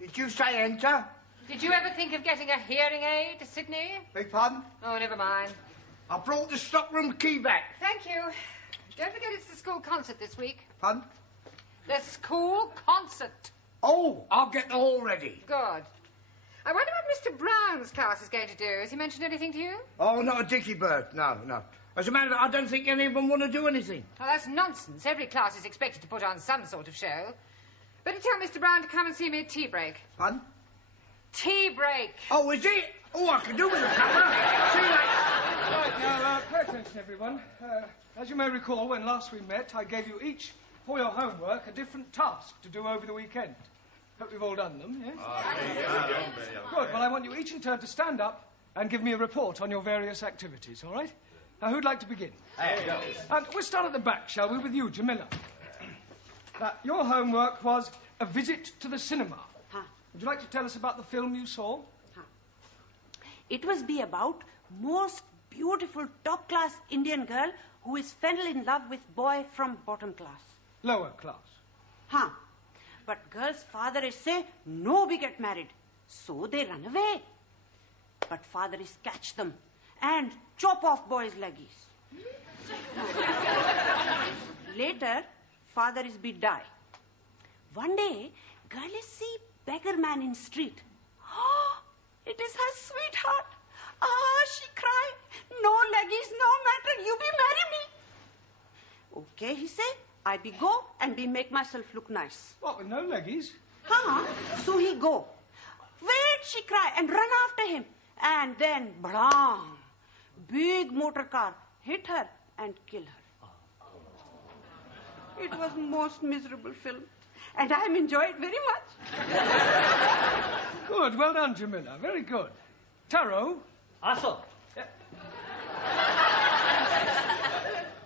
Did you say enter? Did you ever think of getting a hearing aid, Sydney? Beg pardon? Oh, never mind. I brought the stockroom key back. Thank you. Don't forget it's the school concert this week. Pardon? The school concert. Oh, I'll get the hall ready. Good. I wonder what Mr. Brown's class is going to do. Has he mentioned anything to you? Oh, not a dicky bird. No. As a matter of fact, I don't think any of them want to do anything. Well, that's nonsense. Every class is expected to put on some sort of show. Better tell Mr. Brown to come and see me at tea break. Pardon? Tea break. Oh, is it? Oh, I can do with a cuppa. See you later. Right, now, pay attention, everyone. As you may recall, when last we met, I gave you each, for your homework, a different task to do over the weekend. Hope you've all done them, yes? Good. Well, I want you each in turn to stand up and give me a report on your various activities, all right? Now, who'd like to begin? And we'll start at the back, shall we, with you, Jamila. Now, your homework was a visit to the cinema. Would you like to tell us about the film you saw? It was be about most beautiful top-class Indian girl who is fell in love with boy from bottom class. Lower class. But girl's father is say, no be get married. So they run away. But father is catch them and chop off boy's leggies. Later, father is be die. One day, girl is see beggar man in street. Oh, it is her sweetheart. She cry. No leggies, no matter. You be marry me. Okay, he say. I be go and be make myself look nice. What, with no leggies? So he go. Wait, she cry and run after him. And then, blang, big motor car hit her and kill her. It was most miserable film. And I enjoyed it very much. Good, well done, Jamila. Very good. Taro? Also.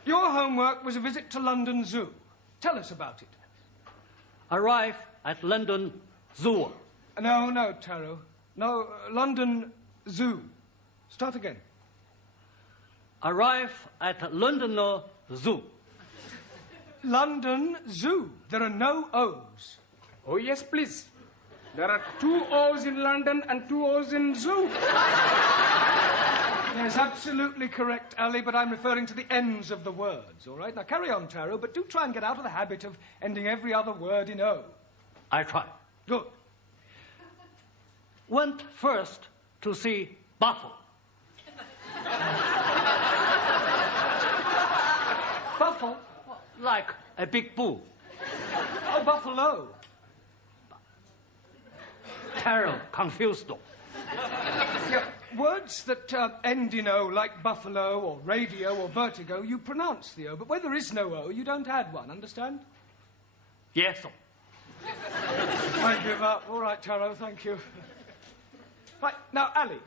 Your homework was a visit to London Zoo. Tell us about it. Arrive at London Zoo. No, Taro. No, London Zoo. Start again. Arrive at London Zoo. London Zoo. There are no O's. Oh, yes, please. There are 2 O's in London and 2 O's in Zoo. Yes, absolutely correct, Ali, but I'm referring to the ends of the words, all right? Now, carry on, Taro, but do try and get out of the habit of ending every other word in O. I try. Good. Went first to see Buffalo. Buffalo? Like a big bull. Oh, buffalo. Terrible, confused. Yeah, words that end in O, like buffalo or radio or vertigo, you pronounce the O, but where there is no O, you don't add one, understand? Yes, sir. I give up. All right, Taro, thank you. Right, now, Ali.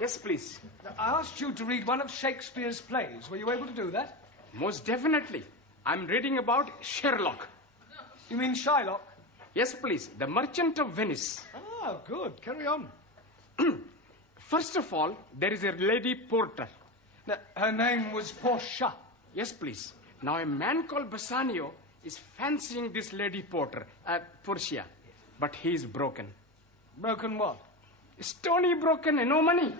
Yes, please. Now, I asked you to read one of Shakespeare's plays. Were you able to do that? Most definitely. I'm reading about Sherlock. You mean Shylock? Yes, please. The Merchant of Venice. Ah, good. Carry on. First of all, there is a lady porter. Now, her name was Portia. Yes, please. Now, a man called Bassanio is fancying this lady porter, Portia. But he is broken. Broken what? Stony broken and no money.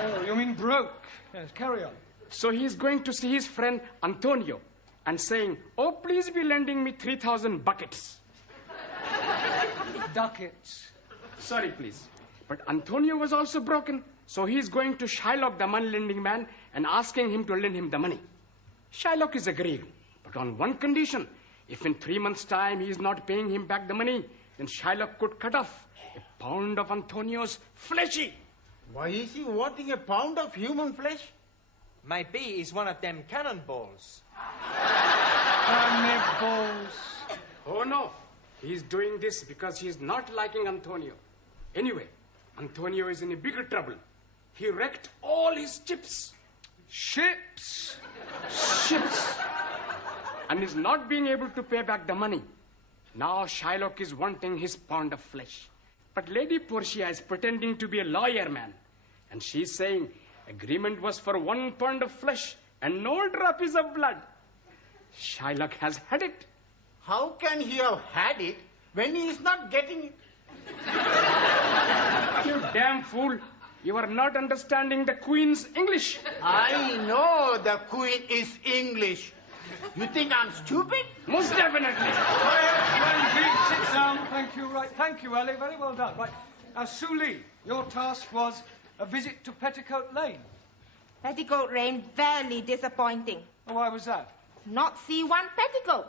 Oh, you mean broke. Yes, carry on. So he is going to see his friend Antonio and saying, oh, please be lending me 3,000 buckets. Ducats. Sorry, please. But Antonio was also broken, So he's going to Shylock, the money-lending man, and asking him to lend him the money. Shylock is agreeing, but on one condition. If in 3 months' time he is not paying him back the money, then Shylock could cut off a pound of Antonio's fleshy. Why is he wanting a pound of human flesh? Maybe he's one of them cannonballs. Cannibals. Oh, no. He's doing this because he's not liking Antonio. Anyway, Antonio is in a bigger trouble. He wrecked all his chips. Ships. Ships. And is not being able to pay back the money. Now Shylock is wanting his pound of flesh. But Lady Portia is pretending to be a lawyer man. And she's saying agreement was for 1 pound of flesh and no drops of blood. Shylock has had it. How can he have had it when he is not getting it? You damn fool. You are not understanding the Queen's English. I know the Queen is English. You think I'm stupid? Most definitely. Ranjit, sit down. Thank you. Right. Thank you, Ali. Very well done. Right. Now, Sue Lee, your task was a visit to Petticoat Lane. Petticoat Lane, very disappointing. Oh, why was that? Not see one petticoat.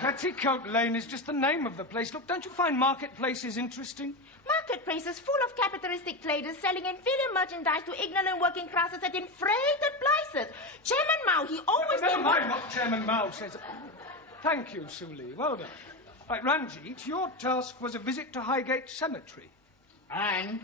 Petticoat Lane is just the name of the place. Look, don't you find marketplaces interesting? Marketplaces full of capitalistic traders selling inferior merchandise to ignorant working classes at inflated prices. Chairman Mao, he always... Never mind what Chairman Mao says. Thank you, Sue Lee. Well done. Right, Ranjit, your task was a visit to Highgate Cemetery. And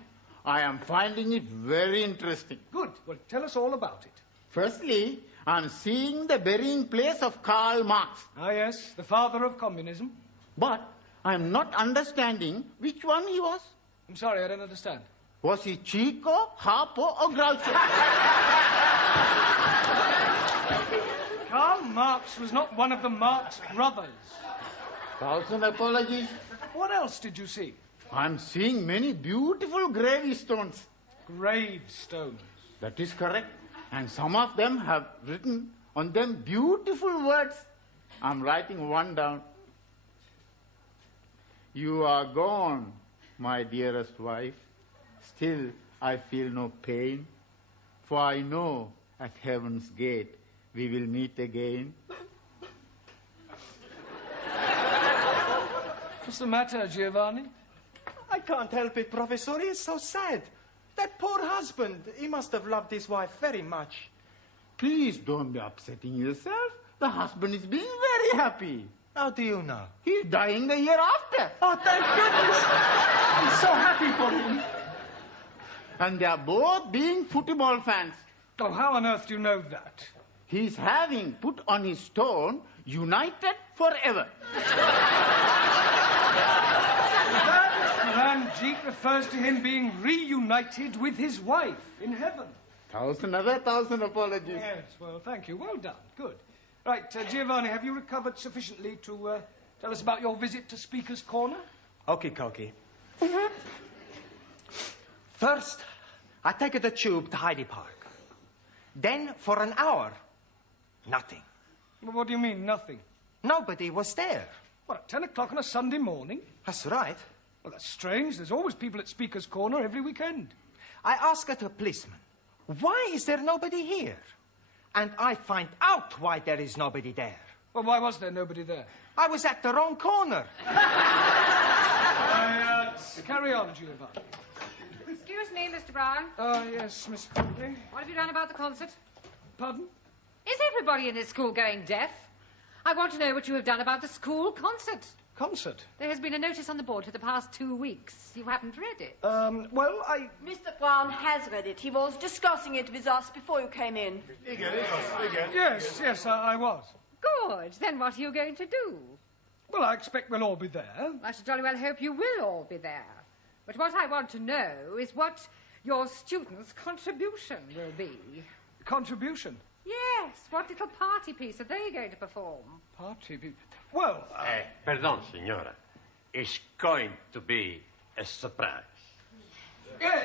I am finding it very interesting. Good. Well, tell us all about it. Firstly, I'm seeing the burying place of Karl Marx. Ah, yes, the father of communism. But I'm not understanding which one he was. I'm sorry, I don't understand. Was he Chico, Harpo, or Groucho? Karl Marx was not one of the Marx brothers. 1,000 apologies. What else did you see? I'm seeing many beautiful gravestones. Gravestones. That is correct. And some of them have written on them beautiful words. I'm writing one down. You are gone, my dearest wife. Still, I feel no pain. For I know at heaven's gate we will meet again. What's the matter, Giovanni? I can't help it, Professor. He is so sad. That poor husband, he must have loved his wife very much. Please don't be upsetting yourself. The husband is being very happy. How do you know? He's dying the year after. Oh, thank goodness. I'm so happy for him. And they are both being football fans. Oh, how on earth do you know that? He's having put on his stone, united forever. Ranjit refers to him being reunited with his wife in heaven. 1,000 apologies. Yes, well, thank you. Well done. Good. Right, Giovanni, have you recovered sufficiently to tell us about your visit to Speaker's Corner? Okie dokie. First, I take the tube to Hyde Park. Then, for an hour, nothing. Well, what do you mean, nothing? Nobody was there. What, at 10 o'clock on a Sunday morning? That's right. Well, that's strange. There's always people at Speaker's Corner every weekend. I asked a policeman, why is there nobody here? And I find out why there is nobody there. Well, why was there nobody there? I was at the wrong corner. Carry on, Giovanni. Excuse me, Mr. Brown. Yes, Miss Huntley. What have you done about the concert? Pardon? Is everybody in this school going deaf? I want to know what you have done about the school concert. Concert? There has been a notice on the board for the past 2 weeks. You haven't read it. Well, I... Mr. Brown has read it. He was discussing it with us before you came in. Yes, I was. Good. Then what are you going to do? Well, I expect we'll all be there. I should jolly well hope you will all be there. But what I want to know is what your students' contribution will be. Contribution? Yes. What little party piece are they going to perform? Party people. Well, Pardon, signora. It's going to be a surprise.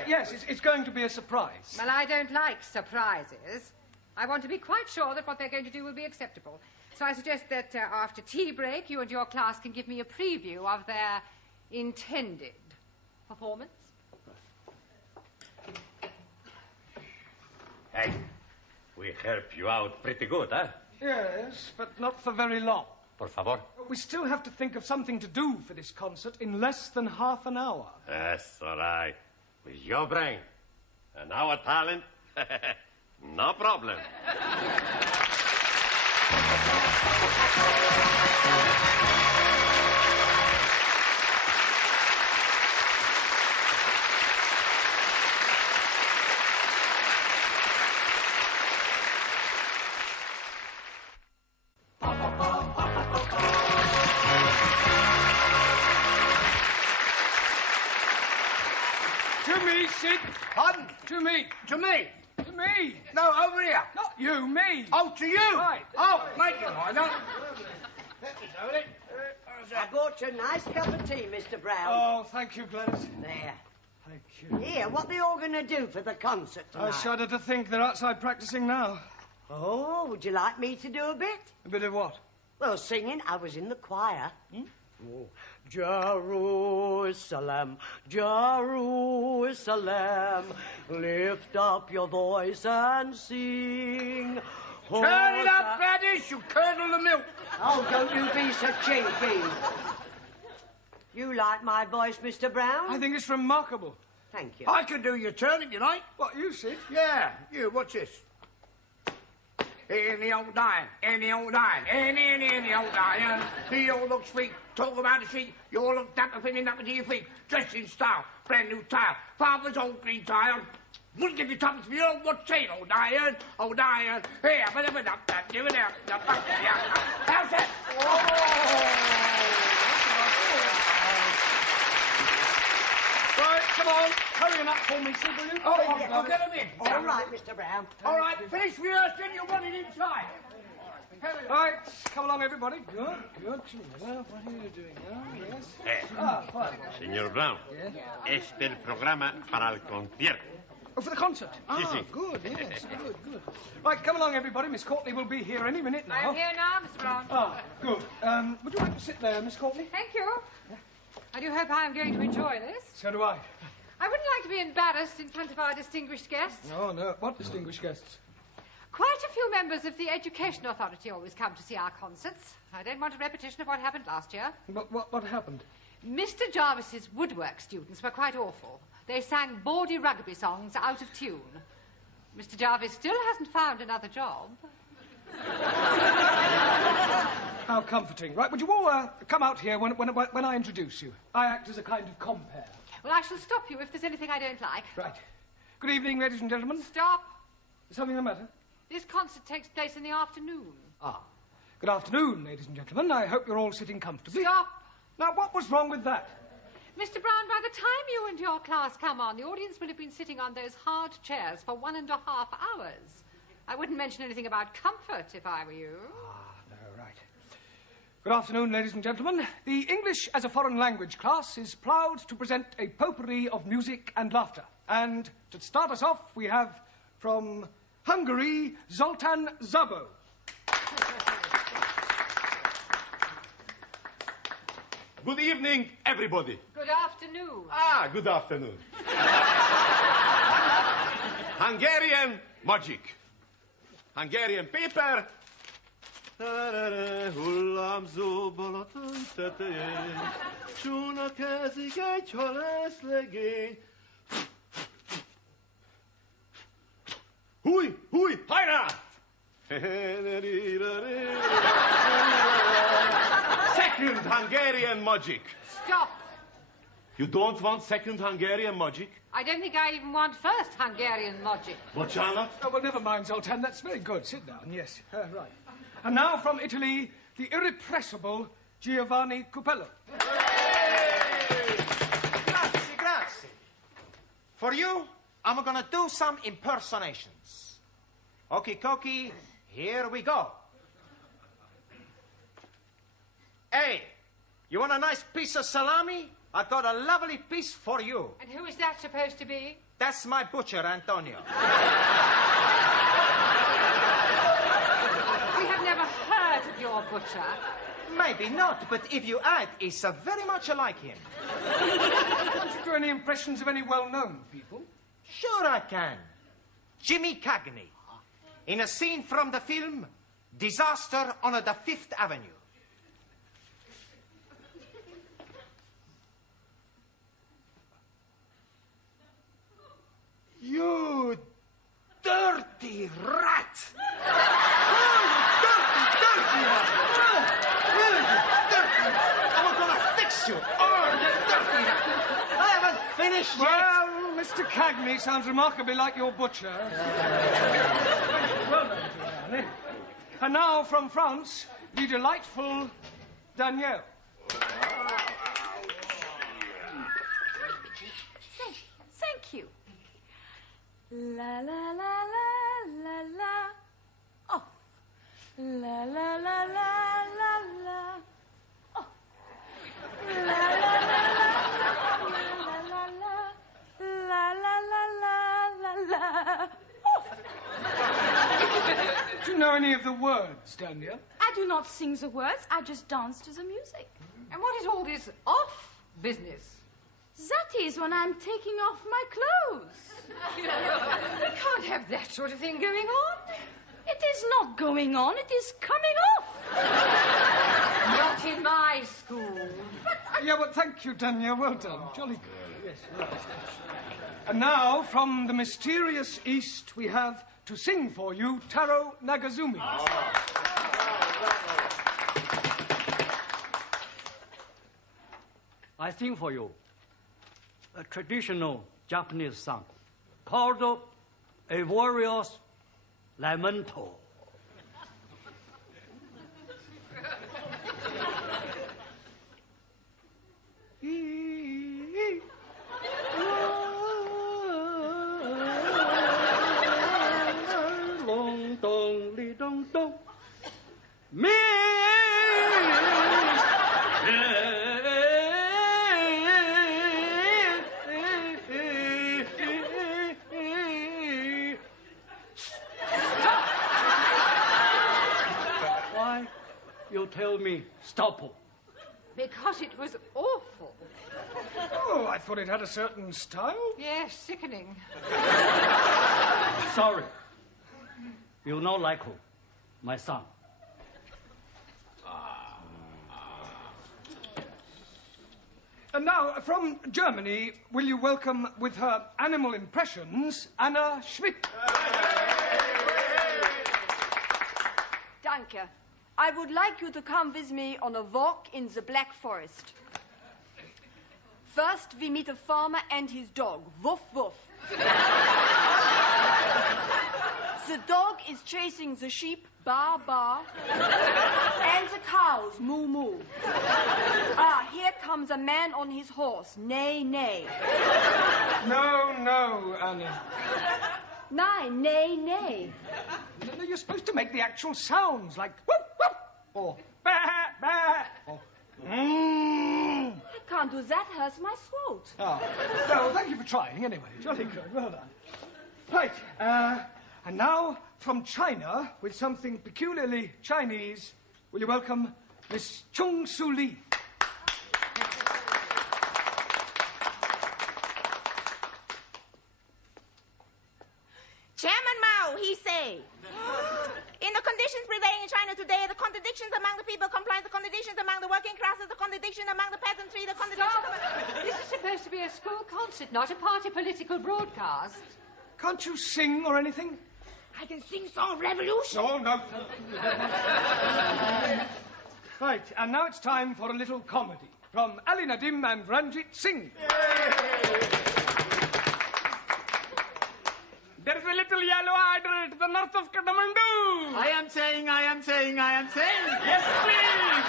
Yes, it's going to be a surprise. Well, I don't like surprises. I want to be quite sure that what they're going to do will be acceptable. So I suggest that after tea break, you and your class can give me a preview of their intended performance. help you out pretty good, huh? Yes, but not for very long. Por favor. We still have to think of something to do for this concert in less than half an hour. That's all right. With your brain and our talent, no problem. To me, Sid. Pardon? To me. To me? To me. No, over here. Not you, me. Oh, to you? Right. Oh, make it mind up. I got you a nice cup of tea, Mr. Brown. Oh, thank you, Gladys. There. Thank you. Here, what they all going to do for the concert tonight? I shudder to think they're outside practicing now. Oh, would you like me to do a bit? A bit of what? Well, singing. I was in the choir. Oh. Jerusalem, Jerusalem, lift up your voice and sing. Turn it up, Gladys, you curdle the milk. Oh, don't you be so cheeky. You like my voice, Mr. Brown? I think it's remarkable. Thank you. I can do your turn if you like. What, you, Sid? Yeah, you, watch this. In the old iron, in the old iron, in the old iron. He all looks sweet, talk about the street. You all look dapper, feeling up to your feet. Dressed in style, brand new tile. Father's old green tile. Wouldn't give you tuppence for your what chain, old iron, old iron. Here, but up, give it out. How's that? Right, come on. Hurry him up for me, Sid, will you? Oh, get him in. All right, Mr. Brown. All right, finish rehearsing, you want it inside. Right, come along, everybody. Good, good. Well, what are you doing now? Yes. Fine. Señor Brown, este es el programa para el concierto. Oh, for the concert? sí. Good, yes, good. Right, come along, everybody. Miss Courtney will be here any minute now. I'm here now, Mr. Brown. Good. Would you like to sit there, Miss Courtney? Thank you. I do hope I am going to enjoy this. So do I. I wouldn't like to be embarrassed in front of our distinguished guests. Oh, no. What distinguished guests? Quite a few members of the Education Authority always come to see our concerts. I don't want a repetition of what happened last year. What happened? Mr. Jarvis's woodwork students were quite awful. They sang bawdy rugby songs out of tune. Mr. Jarvis still hasn't found another job. How comforting. Right, would you all come out here when I introduce you? I act as a kind of compere. Well, I shall stop you if there's anything I don't like. Right. Good evening, ladies and gentlemen. Stop. Is something the matter? This concert takes place in the afternoon. Good afternoon, ladies and gentlemen. I hope you're all sitting comfortably. Stop. Now, what was wrong with that? Mr. Brown, by the time you and your class come on, the audience will have been sitting on those hard chairs for 1.5 hours. I wouldn't mention anything about comfort if I were you. No, right. Good afternoon, ladies and gentlemen. The English as a foreign language class is proud to present a potpourri of music and laughter. And to start us off, we have from Hungary, Zoltán Szabó. Good evening, everybody. Good afternoon. Good afternoon. Hungarian magic. Hungarian paper. Hullámzó Balaton tetején, csónakázik egy halászlegény. Húj, hajrá! Second Hungarian magic. Stop. You don't want second Hungarian magic? I don't think I even want first Hungarian logic. Bocsánat? Oh, well, never mind, Zoltan. That's very good. Sit down, yes. Right. And now from Italy, the irrepressible Giovanni Cupello. Grazie. For you, I'm going to do some impersonations. Okie dokie, here we go. Hey, you want a nice piece of salami? I got a lovely piece for you. And who is that supposed to be? That's my butcher, Antonio. We have never heard of your butcher. Maybe not, but if you add, it's very much like him. Can't you do any impressions of any well-known people? Sure I can. Jimmy Cagney. in a scene from the film Disaster on the Fifth Avenue. You dirty rat! Dirty rat! I'm gonna fix you! Oh, you dirty rat! I haven't finished yet! Well, Mr. Cagney sounds remarkably like your butcher. Well done, Giuliani. And now, from France, the delightful Danielle. Thank you. La la la la la la. Oh. La la la la la la. Oh. La la la la la la la. La la la la la la. Oh. Do you know any of the words, Danielle? I do not sing the words, I just dance to the music. And what is all this off business? That is when I'm taking off my clothes. We can't have that sort of thing going on. It is not going on, it is coming off. Not in my school. Yeah, well, thank you, Danielle. Well done. Jolly good. Yes, right. And now, from the mysterious East, we have to sing for you Taro Nagazumi. I sing for you a traditional Japanese song called A Warrior's Lamento. Long dong li dong dong. Me. Why you tell me stop? Because it was awful. Oh, I thought it had a certain style. Yes, sickening. Sorry. You not like her, my son. And now, from Germany, will you welcome with her animal impressions, Anna Schmidt? Danke. I would like you to come with me on a walk in the Black Forest. First, we meet a farmer and his dog. Woof, woof. The dog is chasing the sheep, ba, ba, and the cows, moo, moo. Ah, here comes a man on his horse, neigh, neigh. No, no, Anna. Nein, neigh, neigh. No, you're supposed to make the actual sounds, like whoop, whoop, or ba, ba, or I can't do that, hurts my throat. Oh. Well, thank you for trying, anyway. Jolly good, well done. Right, and now, from China, with something peculiarly Chinese, will you welcome Miss Chung Soo Lee? Chairman Mao, he say. In the conditions prevailing in China today, the contradictions among the people comprise the contradictions among the working classes, the contradiction among the peasantry, the contradiction This is supposed to be a school concert, not a party political broadcast. Can't you sing or anything? I can sing Song of Revolution. Oh, no. Right, and now it's time for a little comedy from Ali Nadim and Ranjit Singh. There's a little yellow idol to the north of Kathmandu. I am saying. Yes, please.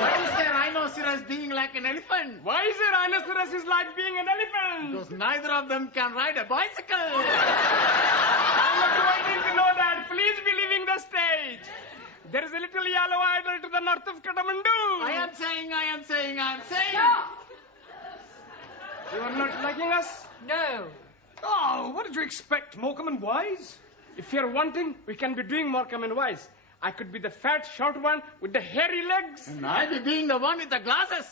Why is the rhinoceros being like an elephant? Why is a rhinoceros is like being an elephant? Because neither of them can ride a bicycle. I'm not waiting to know that. Please be leaving the stage. There is a little yellow idol to the north of Kathmandu. I am saying. Stop! You are not liking us? No. Oh, what did you expect, Morecambe and Wise? If you're wanting, we can be doing Morecambe and Wise. I could be the fat, short one with the hairy legs. And I'll be being the one with the glasses.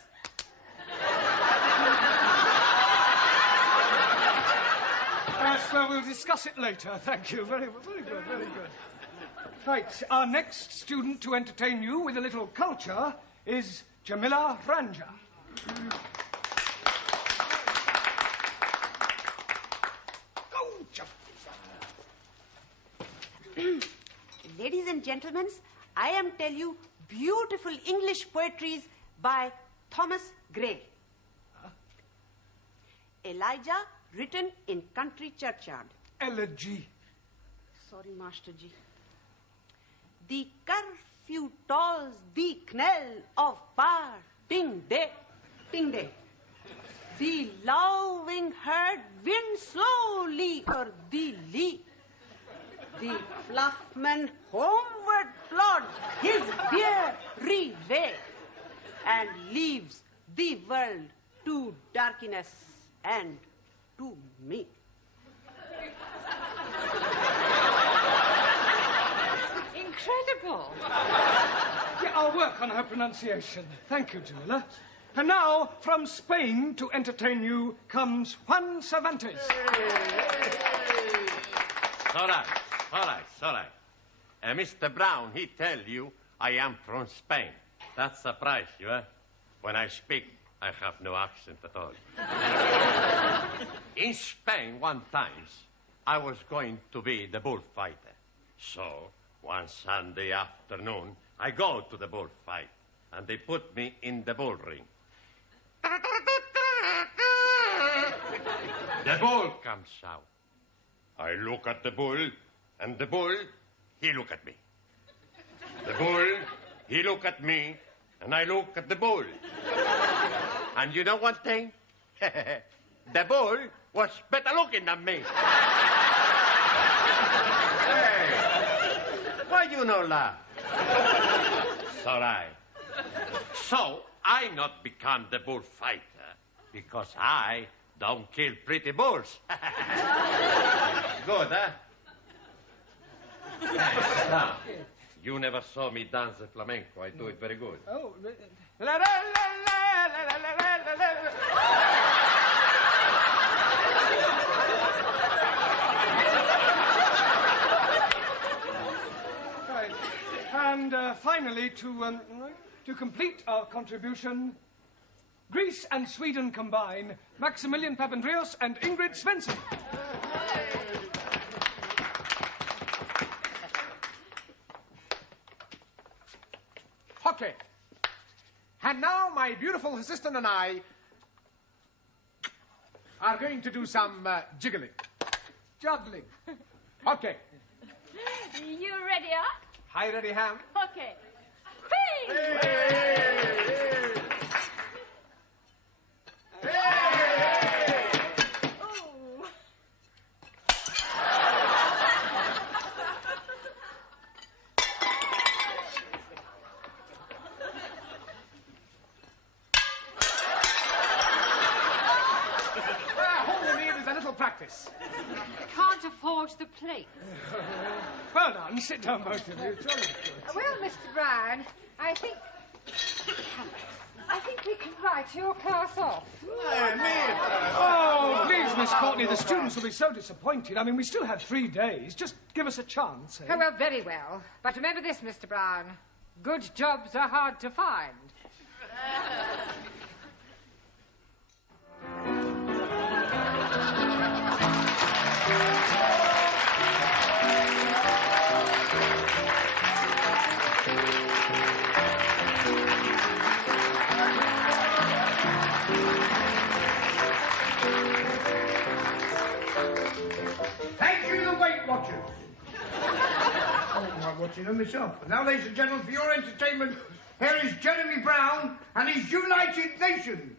Yes, well, we'll discuss it later. Thank you. Very good, very good. Right, our next student to entertain you with a little culture is Jamila Ranja. Ladies and gentlemen, I am tell you beautiful English poetries by Thomas Gray. Elijah, written in country churchyard. Elegy. Sorry, Master G. The curfew tolls the knell of parting day. The lowing herd winds slowly o'er the lea. The fluffman homeward plods his weary way and leaves the world to darkness and to me. Incredible. Yeah, I'll work on her pronunciation. Thank you, Jamila. And now, from Spain to entertain you comes Juan Cervantes. All right. Mr. Brown, he tell you I am from Spain. That surprise you, eh? When I speak, I have no accent at all. In Spain, one time, I was going to be the bullfighter. So, one Sunday afternoon, I go to the bullfight, and they put me in the bull ring. The bull comes out. I look at the bull, and the bull, he look at me. The bull, he look at me, and I look at the bull. And you know one thing? The bull was better looking than me. Hey, why you no laugh? It's all right. So, I not become the bullfighter because I don't kill pretty bulls. Good, huh? Now, you never saw me dance the flamenco. I do it very good. Oh, right. And finally, to complete our contribution, Greece and Sweden combine, Maximilian Papandreou and Ingrid Svensson. Okay. And now my beautiful assistant and I are going to do some jiggling. Juggling. Okay. You ready, huh? Hi, ready, Ham. Okay. Whee! Practice. Can't afford the plate. Well done. Sit down, both of you. Well, Mr. Brown, I think we can write your class off. Oh, please, Miss Courtney, the students will be so disappointed. I mean, we still have 3 days. Just give us a chance, eh? Oh, well, very well. But remember this, Mr. Brown. Good jobs are hard to find. Thank you, the Weight Watchers. I'm watching them myself. And now, ladies and gentlemen, for your entertainment, here is Jeremy Brown and his United Nations.